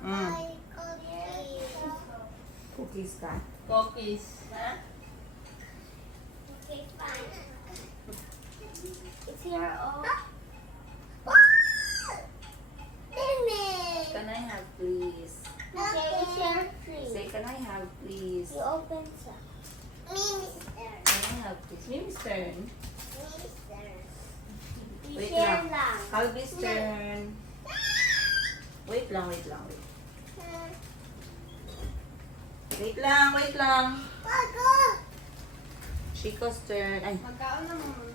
Mm. Cookies ka. Cookies. Okay, fine. It's here all. Can I have please? Okay, it's your tree. Say, can I have please? You open some. Minister. Can I have please? Mimi's turn. Minister. You Wait share lang. lang. Calvi's turn. Wait lang. Wait lang. Bago. Chico's turn. Ay, Magkaon na mo. oo.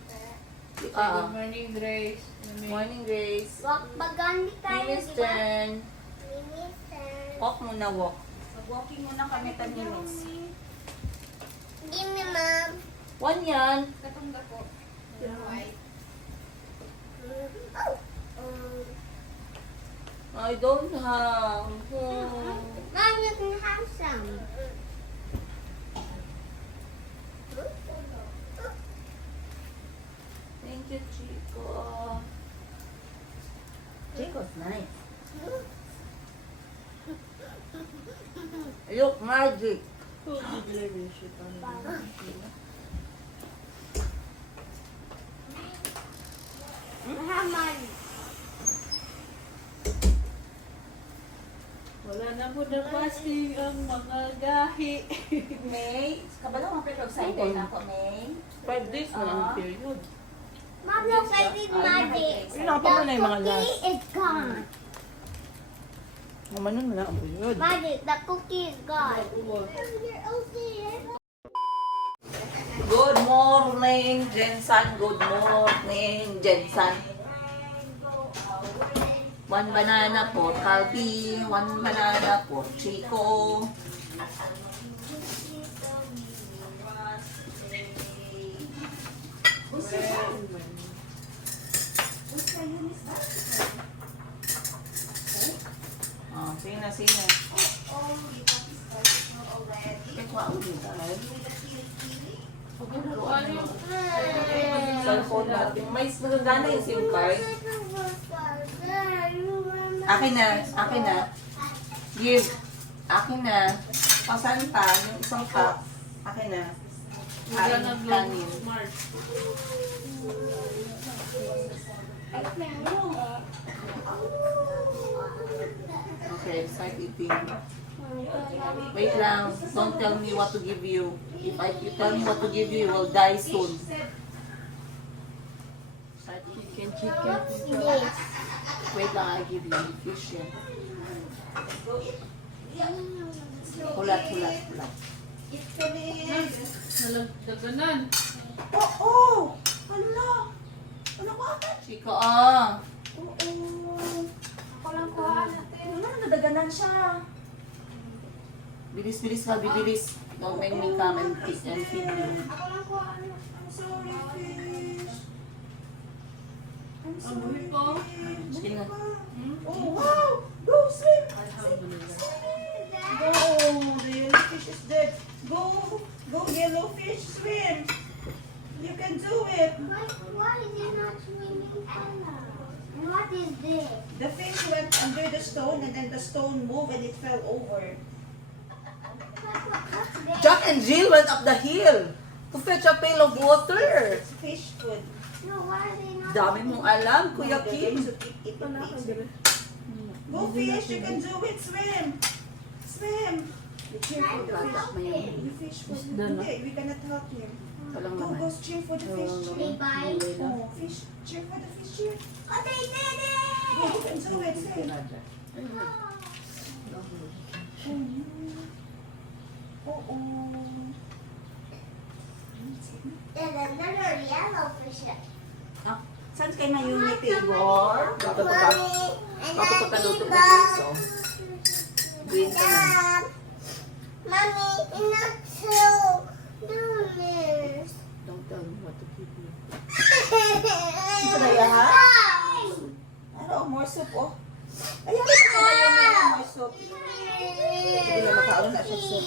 Good morning, Grace. Morning, Grace. Wag bagandi tayo, Mimi's di ba? turn. Minister. Walk muna, walk. Mag-walking muna kami 10 minutes. Give me, mom. 1 yan. Katong dako. White. I don't have. Mom, you can have some. Thank you, Chico. Chico's nice. Look, magic. Mahaman. Wala na po na fasting ang mga gahi. May, kabalo nga pero excited na ako, May. 5 days na ang period. Mom, look, I did magic. Ay, nakapa mo na yung mga The last. cookie is gone. Mamanon mo na ang period. Magic, the cookie is gone. Good morning, Jensan. Good morning, Jensan. 1 banana for Calvi, 1 banana for Chico. Oh, sige na. Kaya ulit tayo. Cellphone natin. May magagana yung SIM card. Akin na. Give. Akin na. Pasanta, yung isang cup. Akin na. Wala na Kanin. Smart. Okay, start eating. Wait lang. Don't tell me what to give you. If you tell me what to give you, you will die soon. Start eating. Chicken. Wait lang, I give you fish yan. Hulat. Nalagdaganan. Oo! Ano ba? Chico, ah! Ako lang kuha natin. Nadaganan siya. Bilis ka, bibilis. Don't make me come and feed you. Ako lang kuha natin. Ang buhay po. Sige na. Oh, wow! Go swim! Alhamdulillah. Go! The yellowfish is dead. Go yellowfish, swim! You can do it! Why is it not swimming color? And what is this? The fish went under the stone and then the stone moved and it fell over. What's this? Jack and Jill went up the hill to fetch a pail of water. It's fish food. No, why are they not? Dami mong alam, Kuya They're Kim. going to eat it. Go fish, you can do it, swim! Swim! Be careful the fish. You fish food. Hindi, we cannot help him. Walang Go, laman. go, cheer for the fish. They bite. Oh, fish, cheer for the fish, cheer. Oh, they did Go, it! you can do it, swim. Oh. There's another yellow fish. Ah, saan kayo na unit, Igor? Mommy, and Papapakaluto I ng piso. Green ka na. Dad, Mommy, and not so doing Don't tell me what to give you. Sadaya, ha? Ano, more soup, oh. Ayan, more soup. Hindi na makaon na siya soup.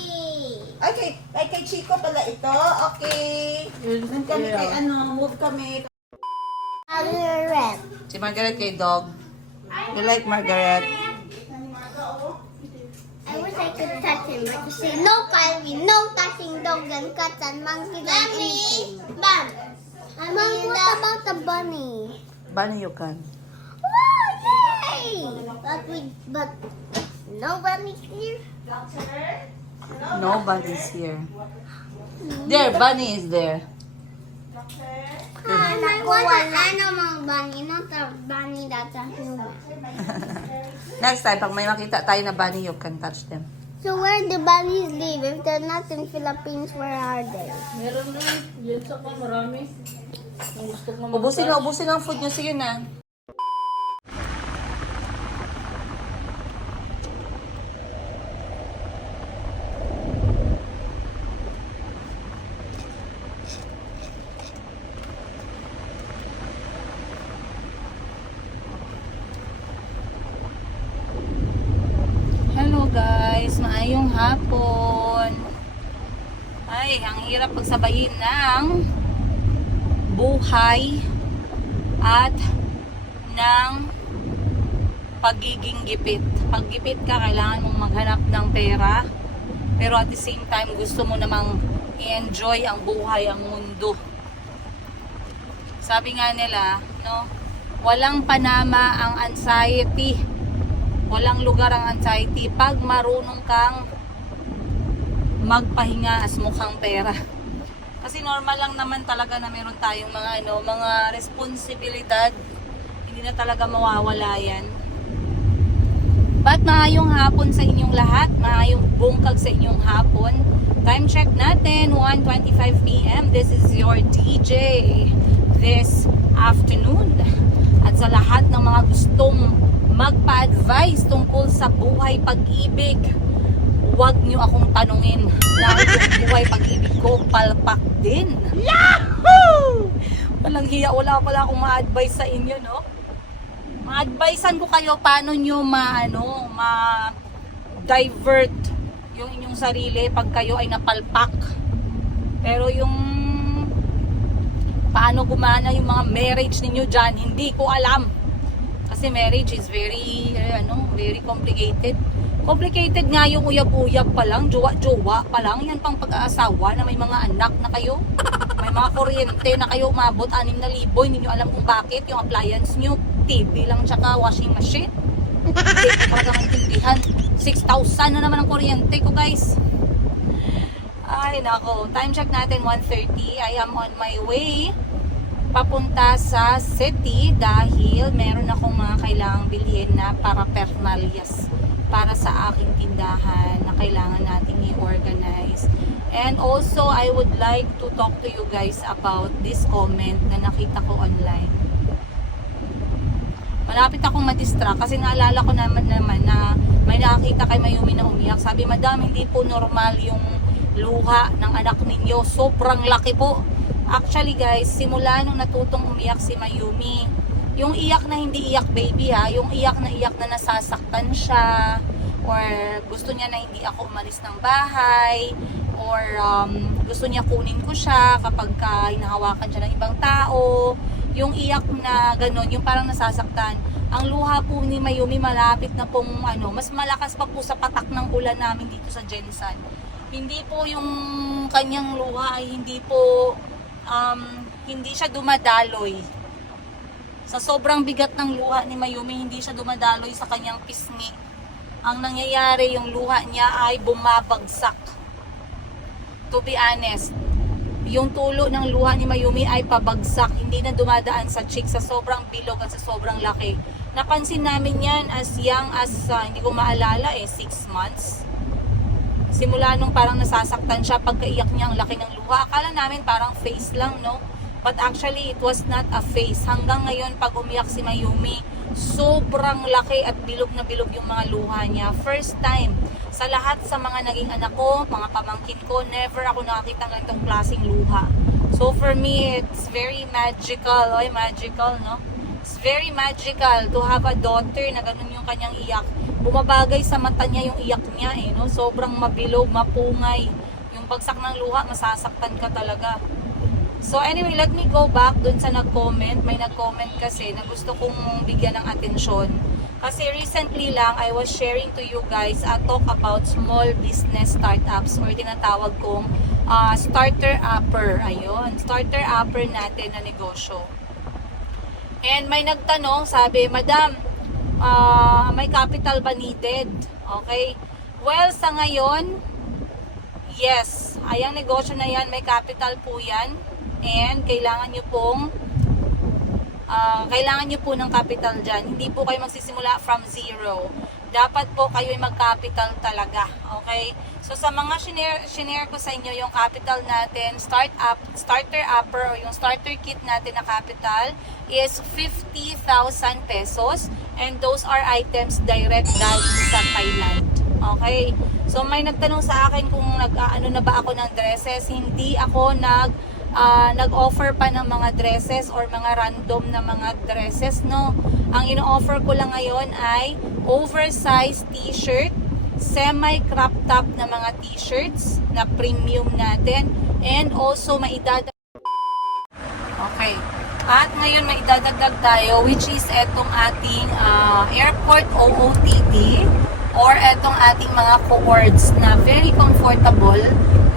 Ay, kay Chico pala ito. Okay. Doon kami kay move kami. Red. Si Margaret kay dog. You like Margaret? Umaga, oh. I wish I could touch him, but you say no, Kylie, no touching dogs and cats and monkeys and anything. Mom, Mom, what about the bunny? Bunny you can. Oh, yay! But no bunny here. Nobody's here. There, Bunny is there. And I want an animal bunny, not a bunny that's a human. Next time, pag may makita tayo na bunny, you can touch them. So where do bunnies live? If they're not in Philippines, where are they? Meron na. Yan sa ko, marami. Kung gusto ko Ubusin ang food nyo. Sige na. Hello guys, maayong hapon. Ay, ang hirap pagsabayin ng buhay at ng pagiging gipit. Pag gipit ka, kailangan mong maghanap ng pera. Pero at the same time, gusto mo namang i-enjoy ang buhay, ang mundo. Sabi nga nila, no, walang panama ang anxiety. Walang lugar ang anxiety pag marunong kang magpahinga as mukhang pera. Kasi normal lang naman talaga na meron tayong mga responsibilidad. Hindi na talaga mawawala yan. But maayong hapon sa inyong lahat, maayong bungkag sa inyong hapon. Time check natin, 1:25 PM. This is your DJ this afternoon. At sa lahat ng mga gustong magpa-advise tungkol sa buhay pag-ibig, huwag nyo akong tanungin dahil yung buhay pag-ibig ko palpak din. Yahoo! Walang hiya, wala akong ma-advise sa inyo, no? Ma-advisean ko kayo paano nyo ma-divert yung inyong sarili pag kayo ay napalpak. Pero yung paano gumana yung mga marriage ninyo dyan, hindi ko alam. Kasi marriage is very complicated. Complicated nga yung uyab-uyab pa lang, jowa-jowa pa lang. Yan pang pag-aasawa na may mga anak na kayo. May mga kuryente na kayo umabot 6,000. Hindi nyo alam kung bakit. Yung appliance nyo, TV lang tsaka washing machine. Hindi ko talaga maintindihan. 6,000 na naman ang kuryente ko, guys. Ay, nako. Time check natin, 1:30. I am on my way papunta sa city dahil meron akong mga kailangang bilhin na paraphernalias para sa aking tindahan na kailangan nating i-organize. And also, I would like to talk to you guys about this comment na nakita ko online. Malapit akong madistract kasi naalala ko naman na may nakakita kay Mayumi na umiyak. Sabi, Madam, hindi po normal yung luha ng anak ninyo. Sobrang laki po. Actually guys, simula nung natutong umiyak si Mayumi, yung iyak na hindi iyak baby ha, yung iyak na nasasaktan siya, or gusto niya na hindi ako umalis ng bahay, or gusto niya kunin ko siya kapag hinahawakan siya ng ibang tao, yung iyak na gano'n, yung parang nasasaktan. Ang luha po ni Mayumi malapit na pong mas malakas pa po sa patak ng ulan namin dito sa Jensan. Hindi po yung kanyang luha ay hindi siya dumadaloy. Sa sobrang bigat ng luha ni Mayumi, hindi siya dumadaloy sa kanyang pisngi. Ang nangyayari, yung luha niya ay bumabagsak. To be honest, yung tulo ng luha ni Mayumi ay pabagsak. Hindi na dumadaan sa cheek sa sobrang bilog at sa sobrang laki. Napansin namin yan as young as, hindi ko maalala 6 months. Simula nung parang nasasaktan siya pagkaiyak niya ang laki ng luha. Akala namin parang face lang, no? But actually, it was not a face. Hanggang ngayon, pag umiyak si Mayumi, sobrang laki at bilog na bilog yung mga luha niya. First time, sa lahat sa mga naging anak ko, mga pamangkin ko, never ako nakakita ng ganitong klaseng luha. So for me, it's very magical. Oy, magical, no? It's very magical to have a daughter na ganun yung kanyang iyak. Bumabagay sa mata niya yung iyak niya no? Sobrang mabilog, mapungay. Yung bagsak ng luha, masasaktan ka talaga. So anyway, let me go back dun sa nag-comment. May nag-comment kasi na gusto kong bigyan ng atensyon. Kasi recently lang, I was sharing to you guys talk about small business startups or tinatawag kong starter upper. Ayun, starter upper natin na negosyo. And may nagtanong, sabi, Madam, may capital ba needed? Okay. Well, sa ngayon, yes. Ayang negosyo na yan, may capital po yan. And kailangan nyo po ng capital dyan. Hindi po kayo magsisimula from zero. Dapat po kayo ay mag-capital talaga. Okay? So sa mga shinare ko sa inyo, yung capital natin, starter upper o yung starter kit natin na capital is 50,000 pesos. And those are items direct galing sa Thailand. Okay? So may nagtanong sa akin kung nag-ano na ba ako ng dresses. Hindi ako nag-offer pa ng mga dresses or mga random na mga dresses, no. Ang ino-offer ko lang ngayon ay oversized t-shirt, semi-crop top na mga t-shirts na premium natin, and also okay. At ngayon may idadagdag tayo, which is etong ating airport OOTD or etong ating mga cords na very comfortable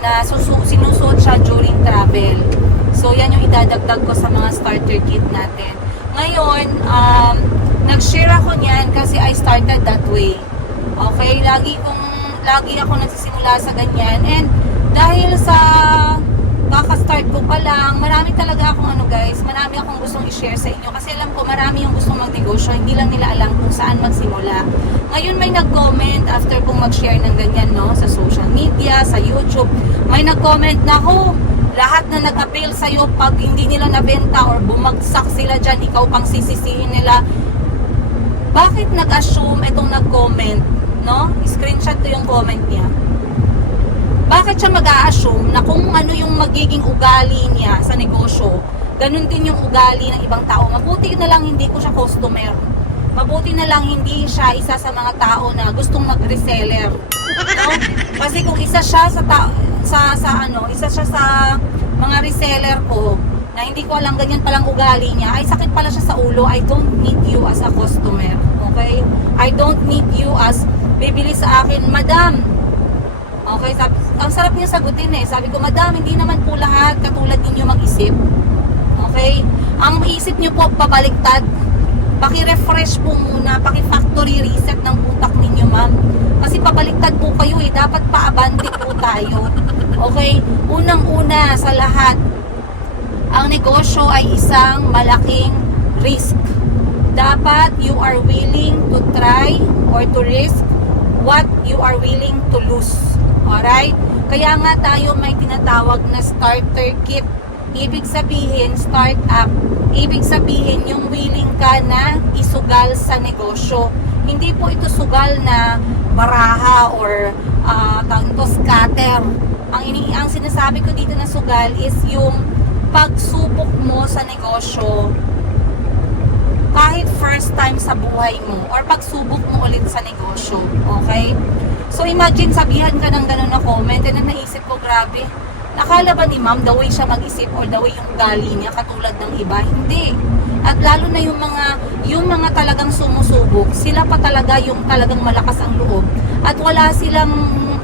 na sinusuot siya during travel. So, yan yung idadagdag ko sa mga starter kit natin. Ngayon, nag-share ako niyan kasi I started that way. Okay? Lagi ako nagsisimula sa ganyan. And dahil sa kaka-start ko pa lang, marami talaga akong marami akong gustong i-share sa inyo. Kasi alam ko, marami yung gustong magnegosyo. Hindi lang nila alam kung saan magsimula. Ngayon may nag-comment after kong mag-share ng ganyan, no, sa social media, sa YouTube. May nag-comment na, lahat na nag-appeal sa'yo pag hindi nila nabenta or bumagsak sila dyan, ikaw pang sisisihin nila. Bakit nag-assume itong nag-comment, no? Screenshot to yung comment niya. Bakit siya mag-a-assume na kung ano yung magiging ugali niya sa negosyo, ganun din yung ugali ng ibang tao? Mabuti na lang hindi ko siya customer. Mabuti na lang hindi siya isa sa mga tao na gustong mag-reseller. No? Kasi kung isa siya isa siya sa mga reseller ko na hindi ko alam ganyan palang ugali niya, ay sakit pala siya sa ulo. I don't need you as a customer. Okay? I don't need you as bibili sa akin, Madam. Okay, ang sarap niya sagutin eh. Sabi ko, Madam, hindi naman po lahat katulad ninyo mag-isip. Okay? Ang isip niyo po pabaliktad. Paki-refresh po muna, paki-factory reset ng utak ninyo, ma'am. Kasi pabaliktad po kayo eh. Dapat paabante po tayo. Okay? Unang-una sa lahat, ang negosyo ay isang malaking risk. Dapat you are willing to try or to risk what you are willing to lose. Alright? Kaya nga tayo may tinatawag na starter kit. Ibig sabihin, start up. Ibig sabihin, yung willing ka na isugal sa negosyo. Hindi po ito sugal na baraha or scatter. Ang sinasabi ko dito na sugal is yung pagsubok mo sa negosyo kahit first time sa buhay mo or pagsubok mo ulit sa negosyo. Okay? So imagine sabihan ka ng ganun na comment and naisip ko, grabe, nakala ba ni ma'am the way siya mag-isip or the way yung ugali niya katulad ng iba? Hindi. At lalo na yung mga talagang sumusubok, sila pa talaga yung talagang malakas ang loob at wala silang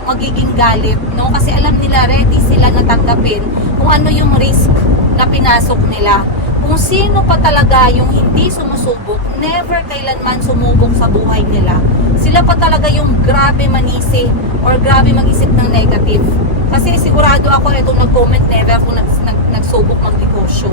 magiging galit, no? Kasi alam nila, ready sila na tanggapin kung ano yung risk na pinasok nila. Kung sino pa talaga yung hindi sumusubok, never kailanman sumubok sa buhay nila. Sila pa talaga yung grabe manisi or grabe mag-isip ng negative. Kasi sigurado ako itong nag-comment, never ako nagsubok mag-negosyo.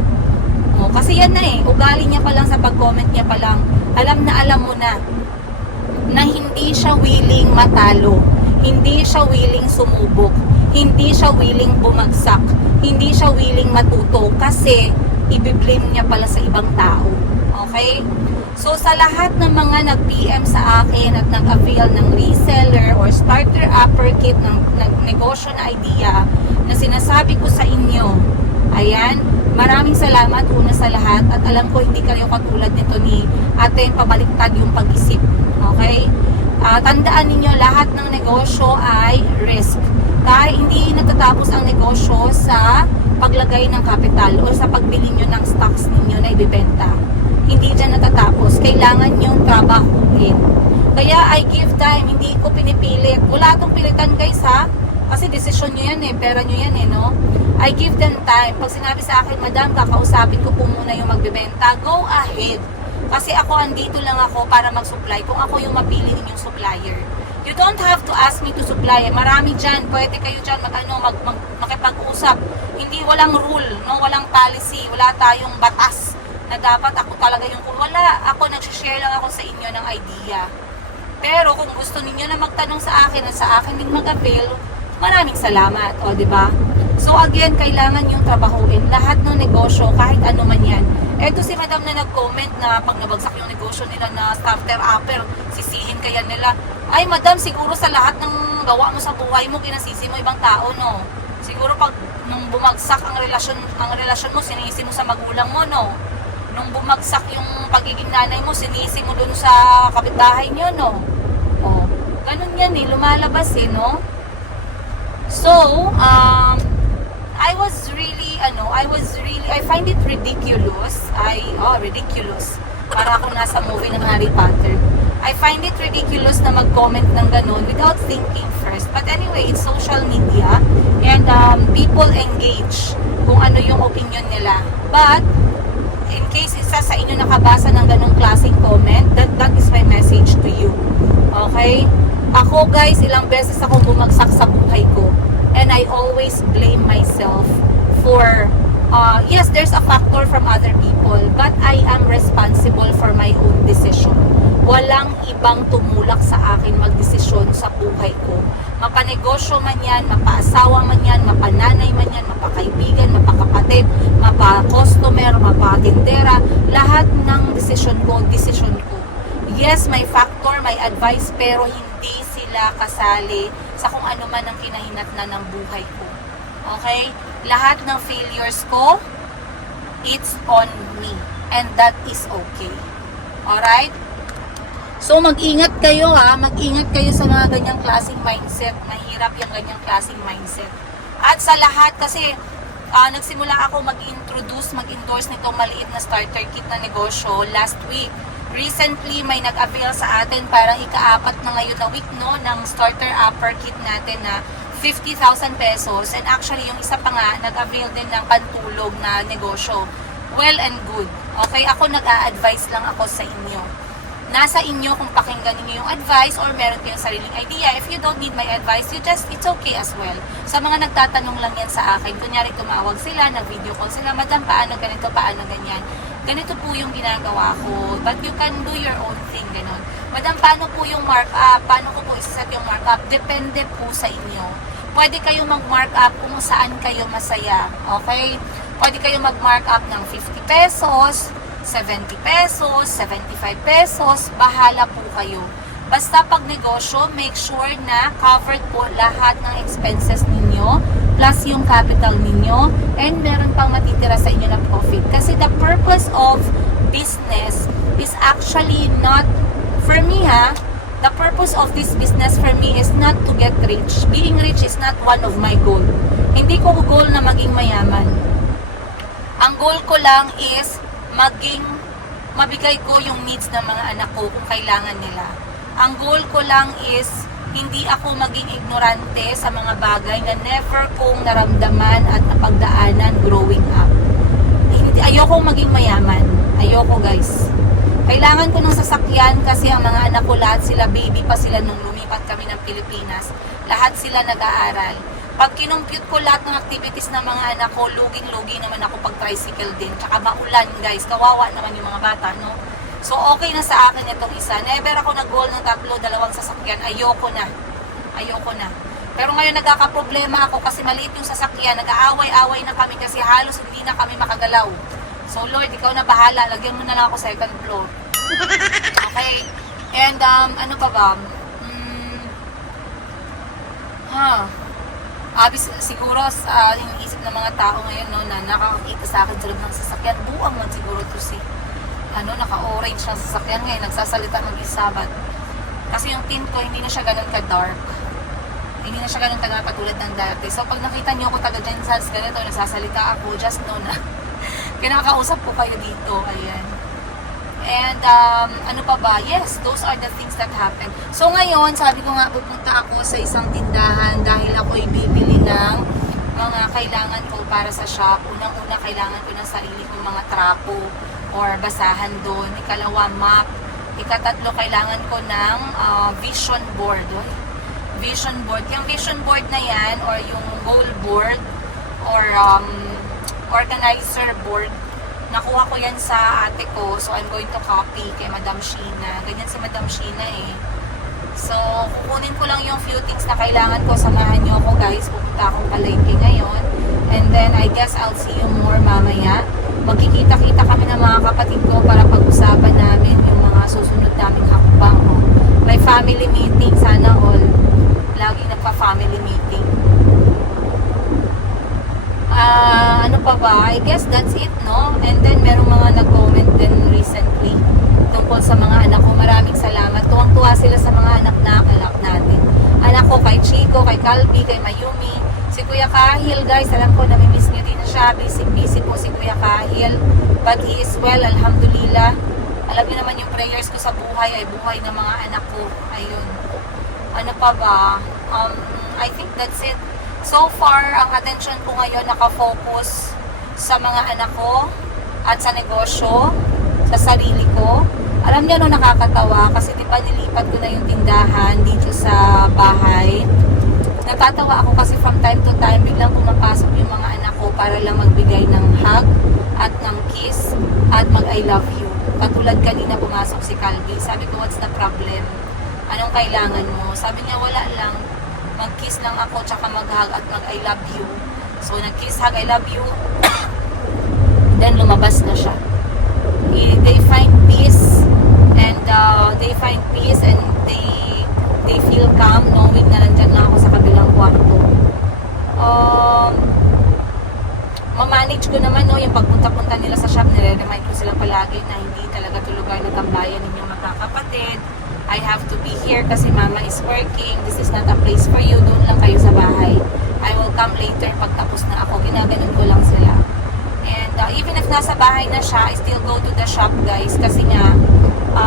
O, kasi yan na eh, ugali niya pa lang sa pag-comment niya pa lang, alam mo na hindi siya willing matalo, hindi siya willing sumubok, hindi siya willing bumagsak, hindi siya willing matuto kasi i-blame niya pala sa ibang tao. Okay? So sa lahat ng mga nag-PM sa akin at nag-avail ng reseller or starter upper kit ng negosyo na idea na sinasabi ko sa inyo, ayan, maraming salamat una sa lahat at alam ko hindi kayo katulad nito ni ate pabaliktad yung pag-isip. Okay? Tandaan ninyo, lahat ng negosyo ay risk. Dahil hindi natatapos ang negosyo sa paglagay ng kapital o sa pagbili nyo ng stocks ninyo na ibibenta. hindi dyan natatapos. Kailangan yung trabahuin. Kaya I give time, hindi ko pinipilit. Wala akong pilitan guys ha. Kasi desisyon nyo yan eh, pera nyo yan eh, no? I give them time. Pag sinabi sa akin, madam, kakausapin ko po muna yung magbebenta, go ahead. Kasi ako, andito lang ako para mag-supply kung ako yung mapili ninyong supplier. You don't have to ask me to supply. Marami dyan, pwede kayo dyan makipag-usap. Hindi, walang rule, no? Walang policy, wala tayong batas na dapat ako talaga yung wala. Ako, nag-share lang ako sa inyo ng idea. Pero kung gusto ninyo na magtanong sa akin at sa akin din mag-avail, maraming salamat, o di ba? So again, kailangan yung trabahuin lahat ng negosyo, kahit ano man yan. Eto si madam na nag-comment na pag nabagsak yung negosyo nila na starter upper, sisihin kaya nila. Ay madam, siguro sa lahat ng gawa mo sa buhay mo, kinasisi mo ibang tao, no? Siguro pag nung bumagsak ang relasyon mo, sinisi mo sa magulang mo, no? Nung bumagsak yung pagiging nanay mo, sinisi mo dun sa kapitbahay nyo, no? O, ganun yan eh, lumalabas eh, no? So, I find it ridiculous. Ridiculous. Para ako nasa movie ng Harry Potter. I find it ridiculous na mag-comment ng ganun without thinking first. But anyway, it's social media and people engage kung ano yung opinion nila. But, in case isa sa inyo nakabasa ng ganung klaseng comment, that is my message to you. Okay? Ako guys, ilang beses akong bumagsak sa buhay ko. And I always blame myself for, yes, there's a factor from other people, but I am responsible for my own decision. Walang ibang tumulak sa akin magdesisyon sa buhay ko. Mapanegosyo man yan, mapaasawa man yan, mapananay man yan, mapakaibigan, mapakapatid, mapa-customer, mapatindera, lahat ng desisyon ko. Yes, may factor, may advice, pero hindi sila kasali sa kung ano man ang kinahinatnan ng buhay ko. Okay? Lahat ng failures ko, it's on me. And that is okay. Alright? So, mag-ingat kayo ha. Mag-ingat kayo sa mga ganyang klaseng mindset. Mahirap yung ganyang klaseng mindset. At sa lahat, kasi nagsimula ako mag-endorse nitong maliit na starter kit na negosyo last week. Recently, may nag-avail sa atin parang ika-apat na ngayon na week, no, ng starter upper kit natin na 50,000 pesos. And actually, yung isa pa nga, nag-avail din ng pantulog na negosyo. Well and good. Okay, ako nag-a-advise lang ako sa inyo. Nasa inyo kung pakinggan niyo yung advice or meron kayong sariling idea. If you don't need my advice, it's okay as well. Sa mga nagtatanong lang yan sa akin, kunyari tumawag sila, nag-video call sila, madam, paano ganito, paano ganyan. Ganito po yung ginagawa ko. But you can do your own thing, ganun. Madam, paano po yung markup? Paano ko po isaset yung markup? Depende po sa inyo. Pwede kayo mag-markup kung saan kayo masaya. Okay? Pwede kayo mag-markup ng 50 pesos, 70 pesos, 75 pesos. Bahala po kayo. Basta pag negosyo, make sure na covered po lahat ng expenses ninyo plus yung capital ninyo and meron pang matitira sa inyo na profit. Kasi the purpose of business is actually not, for me the purpose of this business for me is not to get rich. Being rich is not one of my goal. Hindi ko goal na maging mayaman. Ang goal ko lang is mabigay ko yung needs ng mga anak ko kung kailangan nila. Ang goal ko lang is hindi ako maging ignorante sa mga bagay na never kong naramdaman at napagdaanan growing up. Ayoko maging mayaman. Ayoko guys. Kailangan ko ng sasakyan kasi ang mga anak ko lahat sila, baby pa sila nung lumipat kami ng Pilipinas. Lahat sila nag-aaral. Pag kinumpute ko lahat ng activities ng mga anak ko, luging-lugi naman ako pag tricycle din. Tsaka maulan guys, kawawa naman yung mga bata, no? So, okay na sa akin itong isa. Never ako nag-goal ng 3, 2 sasakyan. Ayoko na. Pero ngayon nagkakaproblema ako kasi maliit yung sasakyan. Nag-aaway-aaway na kami kasi halos hindi na kami makagalaw. So, Lord, ikaw na bahala. Lagyan mo na lang ako 2nd floor. Okay? And, ano pa ba? Siguro, iniisip ng mga tao ngayon, no, na nakakakita sa akin sa loob ng sasakyan. Buwang man siguro to si naka-orange na sasakyan ngayon, nagsasalita ng isabat. Kasi yung tint ko, hindi na siya ganun ka-dark. Hindi na siya ganun ka-dark katulad ng dati. So, pag nakita niyo ako taga-Jensals, ganito, nagsasalita ako, just know na kinakausap ko kayo dito. Ayan. And ano pa ba? Yes, those are the things that happen. So ngayon, sabi ko nga pupunta ako sa isang tindahan dahil ako bibili ng mga kailangan ko para sa shop. Unang-una, kailangan ko ng sarili kong mga trapo or basahan doon. Ikalawa, map. Ikatatlo, kailangan ko ng vision board. Vision board. Yung vision board na yan or yung goal board or organizer board, nakuha ko yan sa ate ko. So, I'm going to copy kay Madam Sheena. Ganyan si Madam Sheena eh. So, kukunin ko lang yung few things na kailangan ko. Samahan nyo ako guys. Pupunta akong palengke ngayon. And then, I guess I'll see you more mamaya. Magkikita-kita kami ng mga kapatid ko para pag-usapan namin yung mga susunod naming hakbang. May family meeting. Sana all. Lagi nagpa-family meeting. Ano pa ba? I guess that's it, no? And then, merong mga nag-comment din recently tungkol sa mga anak ko. Maraming salamat. Tuwang-tuwa sila sa mga anak natin. Anak ko kay Chico, kay Calvi, kay Mayumi. Si Kuya Kahil, guys, alam ko, namimiss niyo din siya. Busy po si Kuya Kahil. But he is well, alhamdulillah. Alam niyo naman yung prayers ko sa buhay ay buhay ng mga anak ko. Ayun. Ano pa ba? I think that's it. So far, ang attention ko ngayon nakafocus sa mga anak ko at sa negosyo, sa sarili ko. Alam niyo, no, nakakatawa kasi di ba nilipat ko na yung tindahan dito sa bahay. Natatawa ako kasi from time to time biglang pumapasok yung mga anak ko para lang magbigay ng hug at ng kiss at mag I love you. Katulad kanina pumasok si Calvi. Sabi ko, what's the problem? Anong kailangan mo? Sabi niya, wala lang. Mag-kiss lang ako tsaka mag-hug at mag-I love you. So, nag-kiss, hug, I love you. Then, lumabas na siya. They find peace and they feel calm knowing na nandyan na ako sa kabilang kwarto. Mamanage ko naman, no, yung pagpunta-punta nila sa shop, nire-remind ko sila palagi na hindi talaga tulugan ng tambayan ninyong magkakapatid. I have to be here kasi mama is working. This is not a place for you. Doon lang kayo sa bahay. I will come later pag tapos na ako. Ginaganon ko lang sila. And even if nasa bahay na siya, I still go to the shop, guys. Kasi nga,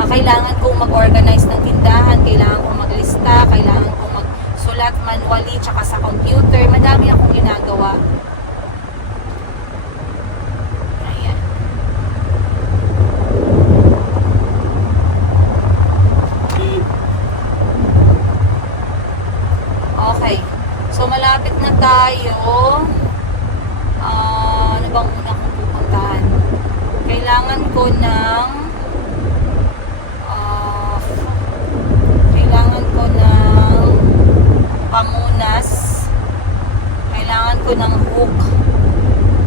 kailangan kong mag-organize ng tindahan. Kailangan kong maglista. Kailangan kong magsulat manually tsaka sa computer. Madami akong ginagawa. Okay. So, malapit na tayo. Ano bang una kong pupuntahan? Kailangan ko ng pamunas. Kailangan ko ng hook.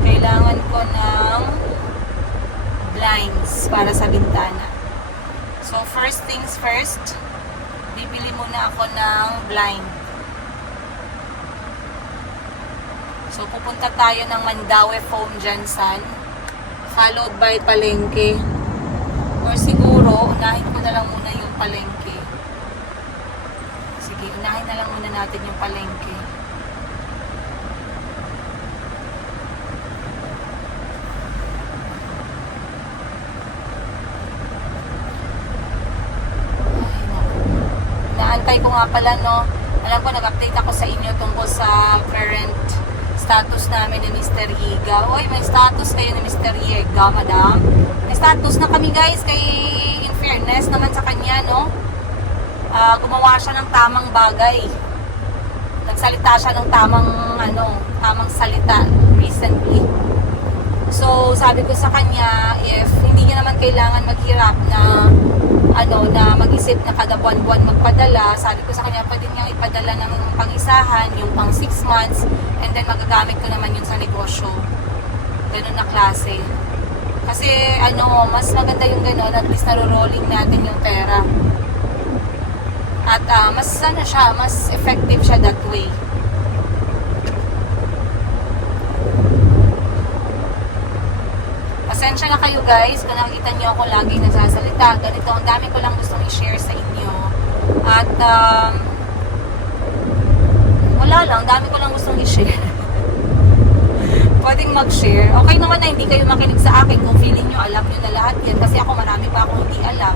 Kailangan ko ng blinds para sa bintana. So, first things first, bibili muna ako ng blind. So, pupunta tayo ng Mandaue Foam Jansan, followed by Palengke. Or siguro, unahin ko na lang muna yung Palengke. Sige, unahin na lang muna natin yung Palengke. Naantay ko nga pala, no? Alam ko, nag-update ako sa inyo tungkol sa current status namin ni Mr. Higa. Uy, may status kayo ni Mr. Higa, madam. May status na kami, guys, kay in fairness naman sa kanya, no? Gumawa siya ng tamang bagay. Nagsalita siya ng tamang salita recently. So, sabi ko sa kanya, if hindi niya naman kailangan maghirap na na mag-isip na kada buwan-buwan magpadala, sabi ko sa kanya, pwede niyang ipadala ng pang-isahan, yung pang 6 months, and then magagamit ko naman yun sa negosyo. Ganun na klase. Kasi, mas maganda yung ganun, at least naro-rolling natin yung pera. At mas effective siya that way. Pasensya na kayo guys, kung nakikita niyo ako lagi nagsasalita. Ganito, ang dami ko lang gustong i-share sa inyo. At, wala lang, dami ko lang gustong i-share. pwedeng mag-share. Okay naman na hindi kayo makinig sa akin kung feeling nyo alam nyo na lahat yan. Kasi ako marami pa akong hindi alam.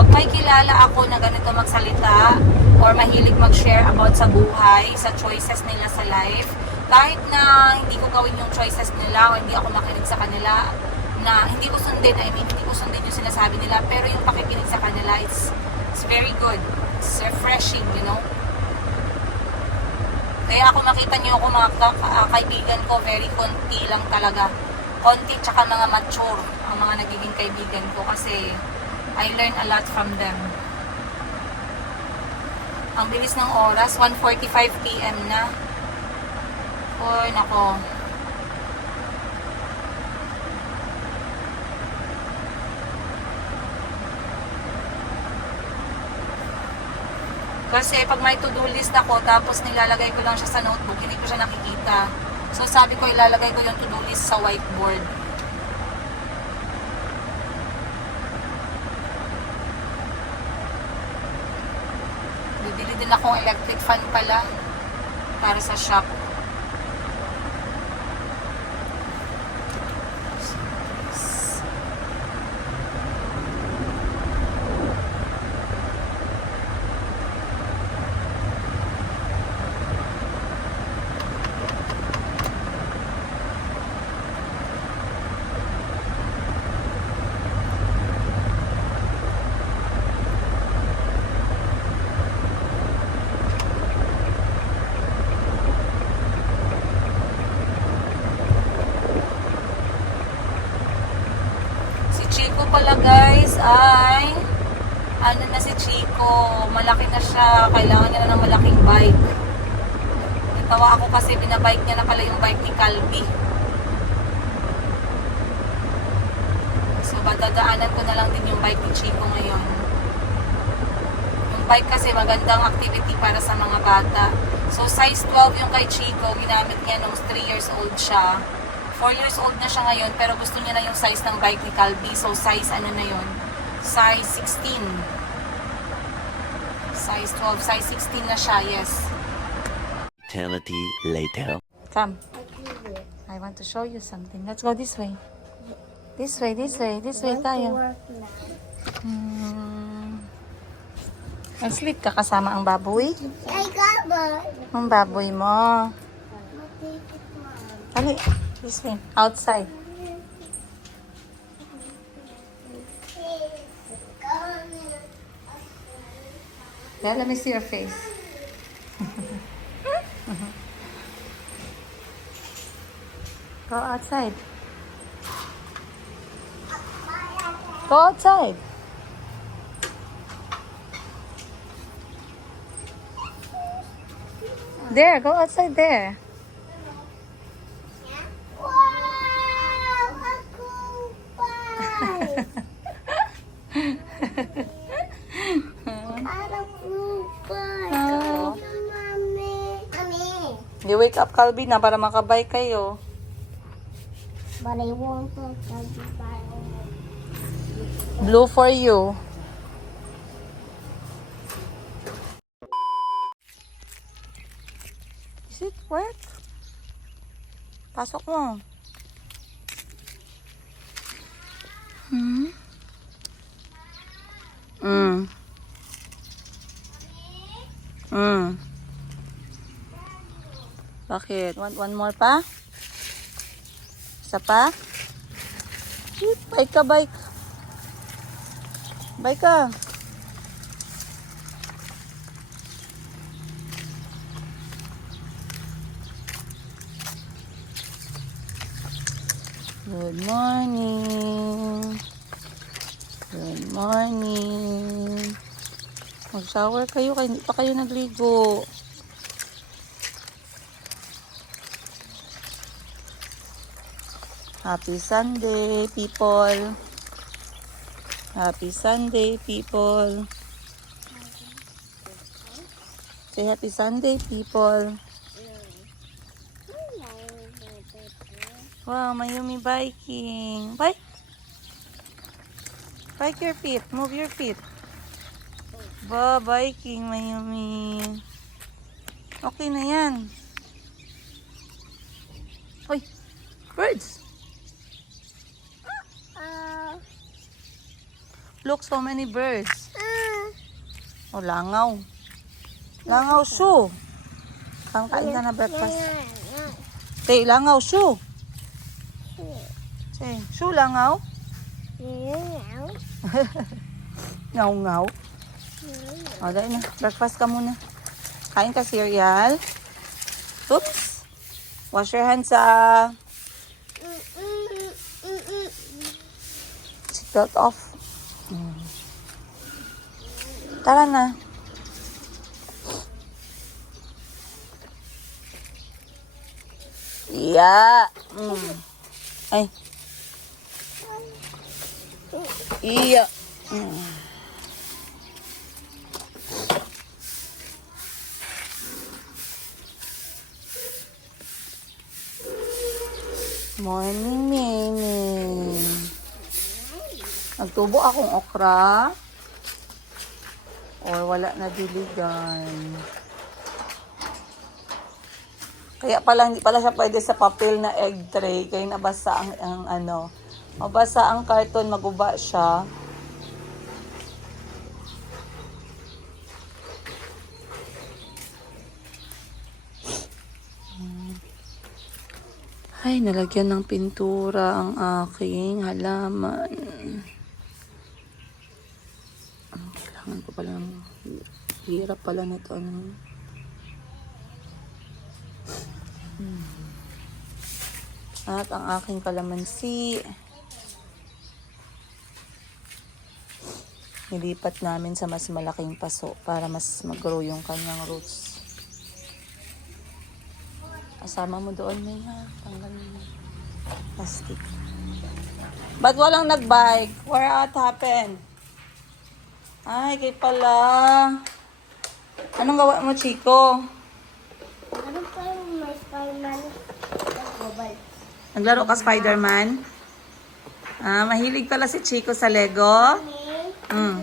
Pag may kilala ako na ganito magsalita or mahilig mag-share about sa buhay, sa choices nila sa life, kahit na hindi ko gawin yung choices nila o hindi ako makinig sa kanila, na hindi ko sundin, hindi ko sundin yung sinasabi nila, pero yung pakikinig sa kanila, it's very good. It's refreshing, you know? Kaya ako makita niyo ako mga kaibigan ko, very konti lang talaga. Konti tsaka mga mature ang mga nagiging kaibigan ko kasi I learn a lot from them. Ang bilis ng oras, 1:45 PM na. Uy, nako. Kasi pag may to-do list ako, tapos nilalagay ko lang siya sa notebook, hindi ko siya nakikita. So sabi ko, ilalagay ko yung to-do list sa whiteboard. Bibili din akong electric fan pala para sa shop. Chico pala guys ay ano na si Chico, malaki na siya, kailangan niya na ng malaking bike. Natawa ako kasi binabike niya na pala yung bike ni Calvi. So dadaanan ko na lang din yung bike ni Chico ngayon. Yung bike kasi magandang activity para sa mga bata. So size 12 yung kay Chico, ginamit niya nung 3 years old siya. 4 years old na siya ngayon, pero gusto niya na yung size ng bike ni Calvi. So, size ano na yun? Size 16. Size 12. Size 16 na siya, yes. Eternity later. Come. I want to show you something. Let's go this way. This way, this way. This way tayo. Mag-sleep ka kasama ang baboy? I got one. Ang baboy mo. Dali. This way. Outside. Yeah, let me see your face. Go outside. Go outside. There, go outside there. Wow! A kupal! Parang kupal. Oh. Mami. Mami. You wake up, Calvin, na para makabike kayo. But I want to buy Blue for you. Is it work? Pasok mo. Hmm? Bakit? Want one more pa? Isa pa? Bike ka, bike. Bike ka. Good morning. Good morning. Mag-shower kayo, hindi pa kayo nagligo. Happy Sunday, people. Happy Sunday, people. Say happy Sunday, people. Wow, Mayumi biking. Bike. Bike your feet. Move your feet. Ba, biking, Mayumi. Okay na yan. Hoy, Birds. Look, so many birds. Oh, langaw. Langaw, Shu. Kain ka na breakfast. Tay, langaw, Shu. Say, Shu, langaw. Ngaw-ngaw. O, dahil na. Breakfast ka muna. Kain ka cereal. Oops. Wash your hands, Seatbelt off. Tara na. Yeah. Ay. Iya. Morning, Mimi. Nagtubo akong okra. Or wala na diligan. Kaya pala hindi pala siya pwede sa papel na egg tray. Kaya nabasa ang ano. Mabasa ang karton, maguba siya. Ay, nalagyan ng pintura ang aking halaman. Kailangan ko pala ng hirap pala nito. At ang aking kalamansi. Nilipat namin sa mas malaking paso para mas mag-grow yung kanyang roots. Asama mo doon, May, ha? Tanggal mo. Plastic. Ba't walang nag-bike? What happened? Ay, kay pala. Anong gawa mo, Chico? Ano pa yung may Spider-Man? Naglaro ka Spider-Man? Ah, mahilig pala si Chico sa Lego? Mm.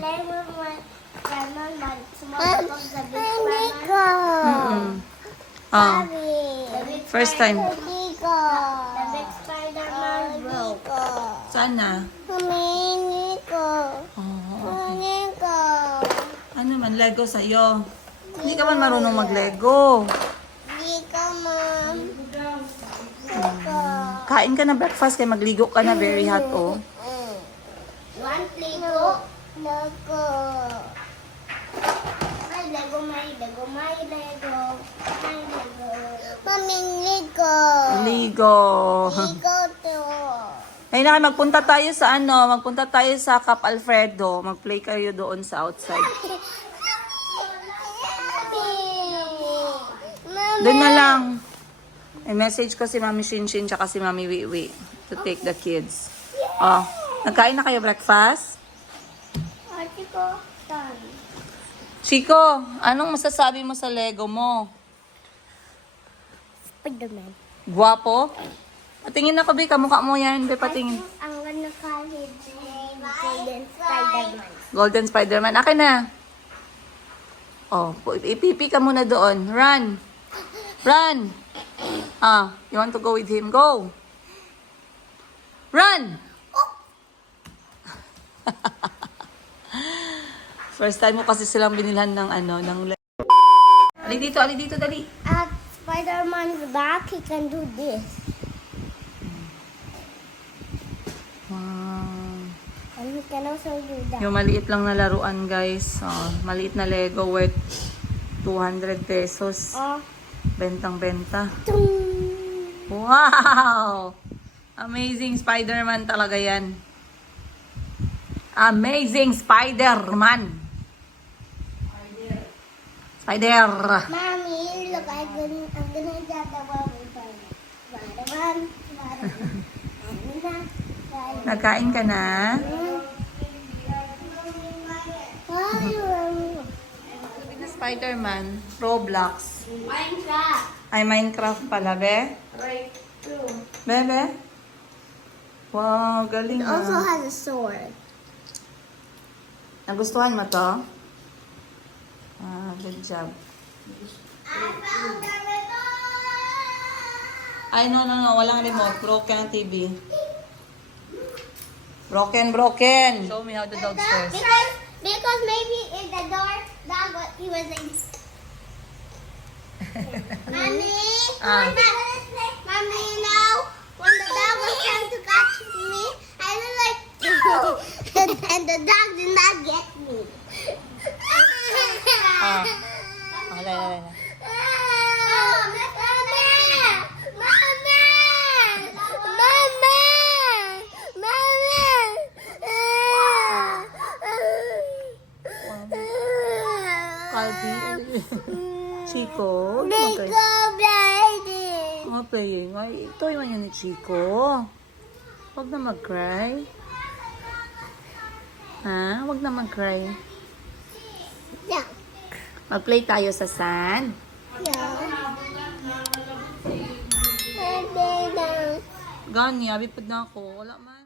Oh, first time. The big Spider-Man broke. Saan na? Humingi ko. Oh, Humingi ko. ano man, Lego sa'yo? Hindi ka man marunong mag-Lego. Hindi ko, Mom. Kain ka na breakfast kaya magligo ka na, very hot, oh. Want Lego? Lego. Ay, Lego, may Lego, may Lego. May Lego. Maming Lego. Ligo. Lego to. Ay na, magpunta tayo sa magpunta tayo sa Cap Alfredo. Mag-play kayo doon sa outside. Doon na lang. I-message ko si Mami Shinshin tsaka si Mami Wiwi to take the kids. Oh, nagkain na kayo breakfast? Ate ko, son. Chico, anong masasabi mo sa Lego mo? Spider-Man. Guwapo? Patingin na ko, Bi. Kamukha mo yan. Be, patingin. Ang ganda kahit Golden Spider-Man. Golden Spider-Man. Akin na. Oh, ipipi ka muna doon. Run. Run. Ah, you want to go with him? Go. Run. First time mo kasi silang binilhan ng ng Ali dito, dali. At Spider-Man's back, he can do this. Wow. And he can also do that. Yung maliit lang na laruan, guys. Oh, maliit na Lego worth 200 pesos. Oh. Bentang-benta. Tung. Wow! Amazing Spider-Man talaga yan. Amazing Spider-Man. Spider. Mommy, look, I'm gonna get the one with Spider-Man. Nagkain ka na? Spider-Man. Roblox. Minecraft. Ay, Minecraft pala, be? Right through. Bebe? Wow, galing It also ah. has a sword. Nagustuhan mo to? Ah, good job. I found the ribbon! Ay, no. Walang remote. Broken ang TV. Broken. Show me how the dog stares. Because maybe if the dog he was like Mommy, Mommy, now when the dog was trying to catch me, I was like and the dog did not get me. Okay. Calvi. Chico. Playing. Ay, ito yung yan ni Chico. Huwag na mag-cry. Ha? Huwag na mag-cry. Yeah. Mag-play tayo sa sand. Yeah. Gani, abipad na ako. Wala man.